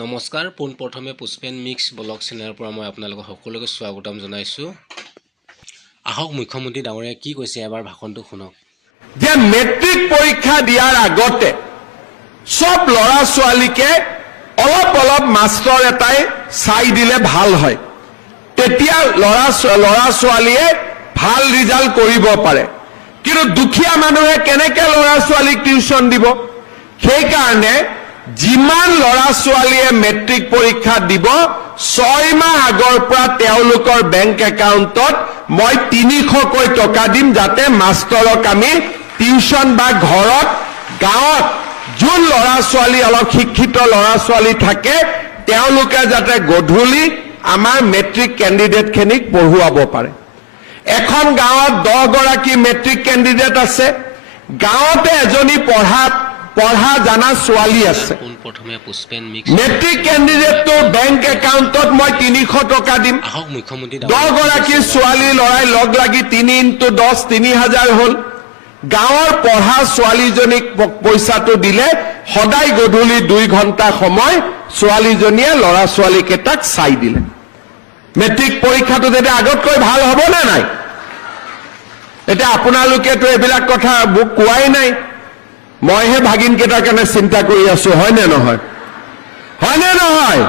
নমস্কাৰ পোনপ্ৰথমে Pushpen mix blog চেনেলৰ পৰা মই আপোনালোকক সকলোকে স্বাগতম জনাইছোঁ। আহক মুখ্যমন্ত্ৰী ডাঙৰীয়াই কি কৈছে এবাৰ ভাষণটো শুনক। যে মেট্ৰিক পৰীক্ষা দিয়াৰ আগতে সব ল'ৰা ছোৱালীকে অলপ মাষ্টৰ এটাই চাই দিলে ভাল হয়, তেতিয়া ল'ৰা ছোৱালীয়ে ভাল ৰিজাল্ট কৰিব পাৰে। কিন্তু দুখীয়া মানুহে কেনেকৈ ল'ৰা ছোৱালীক টিউচন দিব? সেইকাৰণে যিমান ল'ৰা ছোৱালীয়ে মেট্ৰিক পৰীক্ষা দিব 6 মাহ আগৰ পৰা তেওঁলোকৰ বেংক একাউণ্টত মই 300কৈ টকা দিম, যাতে মাষ্টৰক আমি টিউচন বা ঘৰত গাঁৱত যোন ল'ৰা ছোৱালী অলপ শিক্ষিত ল'ৰা ছোৱালী থাকে তেওঁলোকে যাতে গধূলি আমাৰ মেট্ৰিক কেণ্ডিডেটখিনিক পঢ়ুৱাব পাৰে। এখন গাঁৱত 10 গৰাকী মেট্ৰিক কেণ্ডিডেট আছে, গাঁৱতে এজনী পঢ়া জানা ছোৱালী আছে। পোনপ্ৰথমে পুষ্পেন মিক্স মেট্ৰিক কেণ্ডিডেটটোৰ বেংক একাউণ্টত মই 300 টকা দিম। আহক মুখ্যমন্ত্ৰী 10 গৰাকী ছোৱালী ল'ৰাই লগ লাগি 3 × 10 3000 হ'ল। গাঁৱৰ পঢ়া ছোৱালীজনীক পইচাটো দিলে সদায় গধূলি 2 ঘণ্টা সময় ছোৱালীজনীয়ে ল'ৰা ছোৱালীকেইটাক চাই দিলে। মেট্ৰিক পৰীক্ষাটো তেতিয়া আগতকৈ ভাল হ'ব নে নাই? এতিয়া আপোনালোকেতো এইবিলাক কথা মোক কোৱাই নাই, মইহে ভাগিনকেইটাৰ কাৰণে চিন্তা কৰি আছো, হয়নে নহয়? হয়নে নহয়?